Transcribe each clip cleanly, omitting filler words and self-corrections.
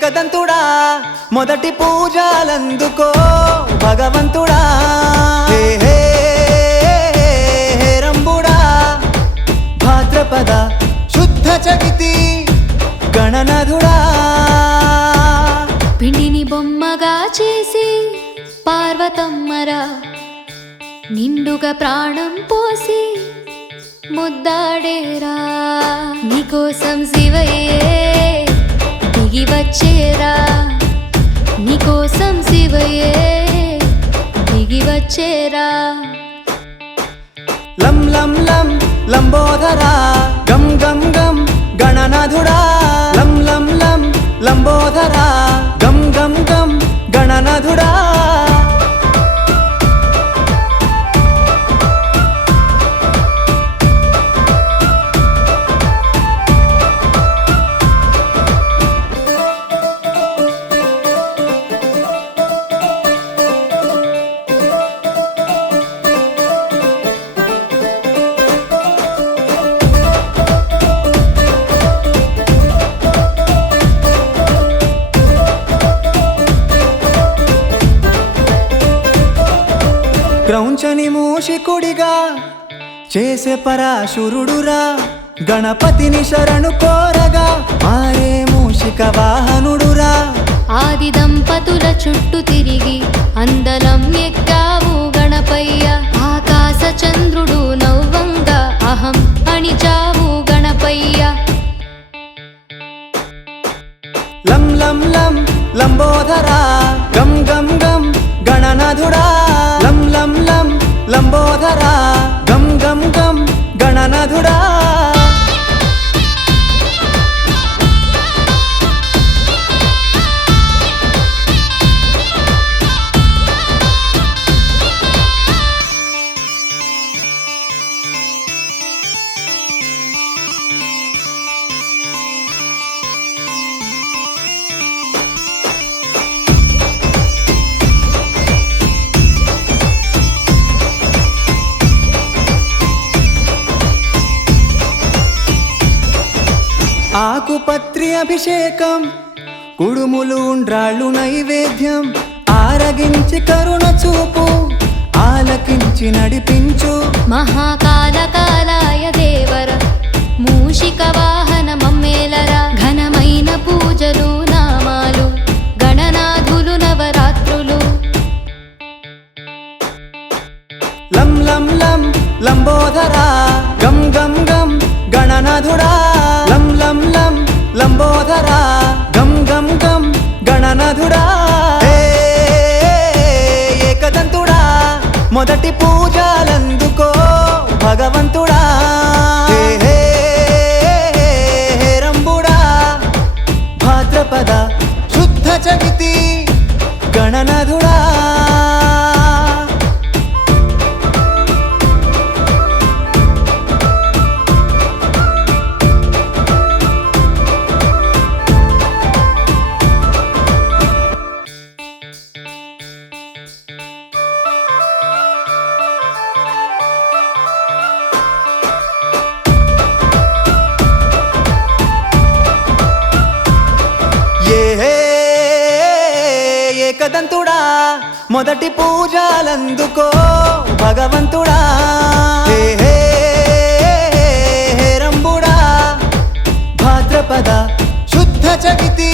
ఏకదంతుడా మొదటి పూజలందుకో భగవంతుడా హే హే రంబుడా భాద్రపద శుద్ధ చవితి గణనాథుడా పిండిని బొమ్మగా చేసి పార్వతమ్మరా నిండుగా ప్రాణం పోసి ముద్దాడేరా నీకోసం శివయ్యే దిగి వచ్చేరా నీకోసం శివయ్యే దిగి వచ్చేరా లం లం లం లంబోదరా గం గం గం గణనాథుడా లం లం లం లంబోదరా గం గం గం గణనాథుడా క్రౌంచని మూషికుడిగా చేసే పరాశురుడురా గణపతిని శరణు కోరగా మారే మూషిక వాహనుడురా ఆది దంపతుల చుట్టూ తిరిగి అందలం ఎక్కావు గణపయ్య ఆకాశ చంద్రుడు నవ్వంగా అహం అణిచావు గణపయ్య లం లం లం లంబోదరా గం గం గం గణనాథుడా లం లం లం లంబోదరా గం గం గం గణనాథుడా ఆకుపత్రి అభిషేకం కుడుములు ఉండ్రాళ్ళు నైవేద్యం ఆరగించి కరుణ చూపు ఆలకించి నడిపించు మహాకాల కాలాయ దేవర మూషిక వాహన మమ్మేలరా ఘనమైన పూజలు నామాలు గణనాథులు నవరాత్రులు లం లం లం లంబోదరా గం గం గం గణనాథుడా లం లం లం లంబోదరా గం గం గం గణనాథుడా ఏకదంతుడా మొదటి పూజలందుకో భగవంతుడా హే హే రంబుడా భాద్రపద శుద్ధ చవితి గణనాథుడా ఏకదంతుడా మొదటి పూజలందుకో భగవంతుడా హే హే రంబుడా భాద్రపద శుద్ధ చవితి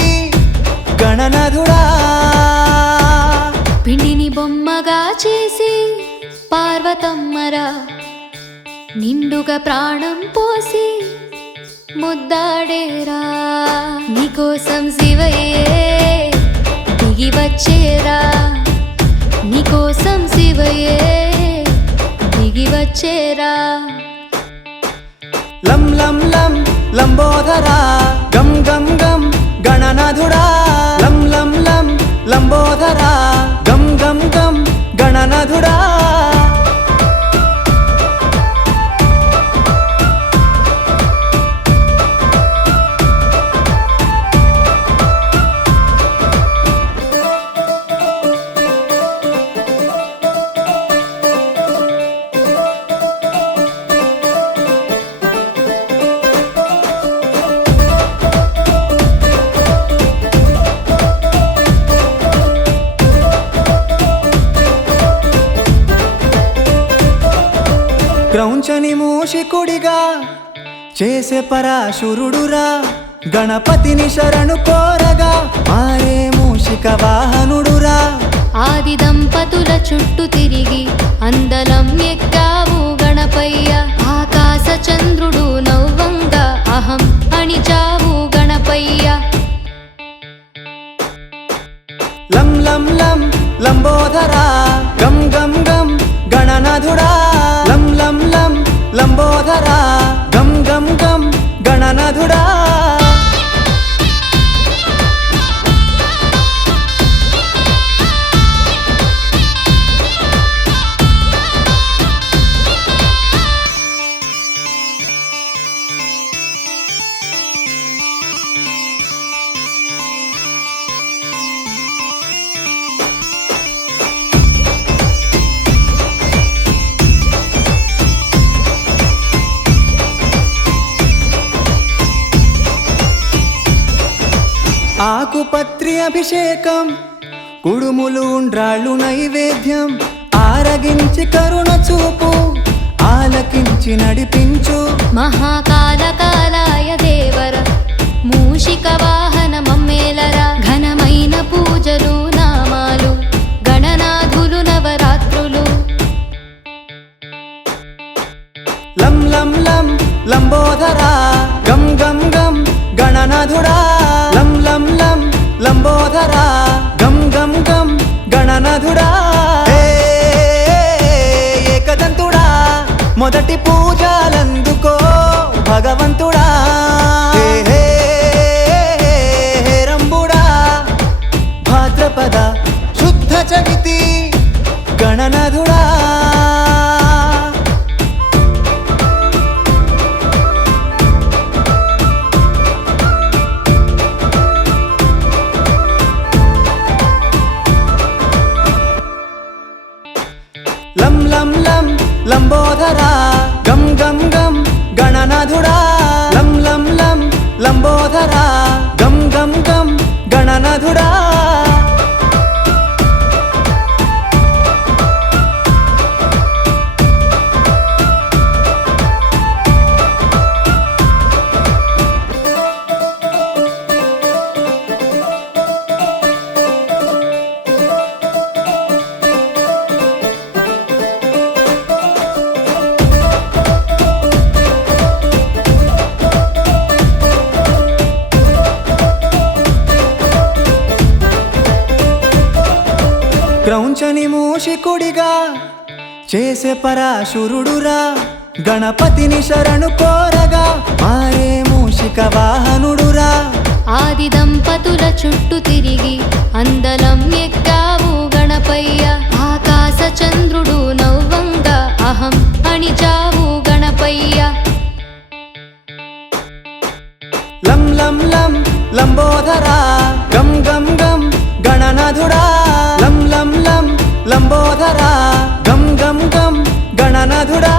గణనాథుడా పిండిని బొమ్మగా చేసి పార్వతమ్మరా నిండుగా ప్రాణం పోసి ముద్దాడేరా నీకోసం శివయ్యే దిగి వచ్చేరా నీకోసం శివయ్యే దిగి వచ్చేరా లం లం లం లంబోదరా గం గం గం గణనాథుడా లం లం లం లంబోదరా గం గం గం గణనాథుడా మూషికుడిగా చేసే పరాశురుడురా గణపతిని శరణు కోరగా మారే మూషిక వాహనుడురా ఆది దంపతుల చుట్టూ తిరిగి అందలం ఎక్కావు గణపయ్య ఆకాశ చంద్రుడు నవ్వంగా అహం అణిచావు గణపయ్య లం లం లం లంబోదరా గం గం గం గణనాథుడా లం లం లం లంబోదరా గం గం గం గణనాథుడా ఆకుపత్రి అభిషేకం కుడుములు ఉండ్రాళ్ళు నైవేద్యం ఆరగించి కరుణ చూపు ఆలకించి నడిపించు మహాకాల కాలాయ దేవర మూషిక వాహన మమ్మేలరా ఘనమైన పూజలు నామాలు గణనాథులు నవరాత్రులు లం లం లం లంబోదరా గం గం గం గణనాథుడా లం లం లం లంబోదరా గం గం గం గణనాథుడా ఏకదంతుడా మొదటి పూజలందుకో భగవంతుడా రంబుడా భాద్రపద శుద్ధ చవితి గణనాథుడా లం లం లం లంబోదరా గం గం గం గణనాథుడా లం లం లం లంబోదరా గం గం గం గణనాథుడా క్రౌంచని మూషికుడిగా చేసే పరాశురుడురా గణపతిని శరణు కోరగా మారే మూషిక వాహనుడురా ఆది దంపతుల చుట్టూ తిరిగి అందలం ఎక్కావు గణపయ్య ఆకాశ చంద్రుడు నవ్వంగా అహం అణిచావు గణపయ్య లం లం లం లంబోదరా గం గం గం గణనాథుడా లం లం లం లంబోదరా గం గం గం గణనాథుడా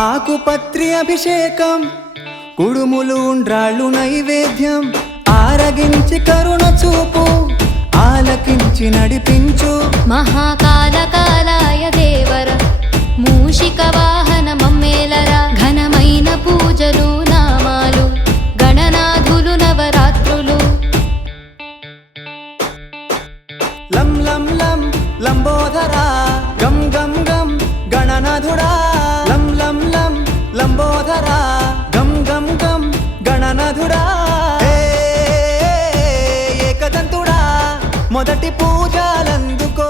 ఆకుపత్రి అభిషేకం కుడుములు ఉండ్రాళ్ళు నైవేద్యం ఆరగించి కరుణ చూపు ఆలకించి నడిపించు మహాకాల కాలాయ దేవర మూషిక వాహన మమ్మేలరా ఘనమైన పూజలు నామాలు గణనాథులు నవరాత్రులు లం లం లం లంబోదరా గం గం గం గణనాథుడా లం లం లం లంబోదరా గం గం గం గణనాథుడా ఏకదంతుడా మొదటి పూజలందుకో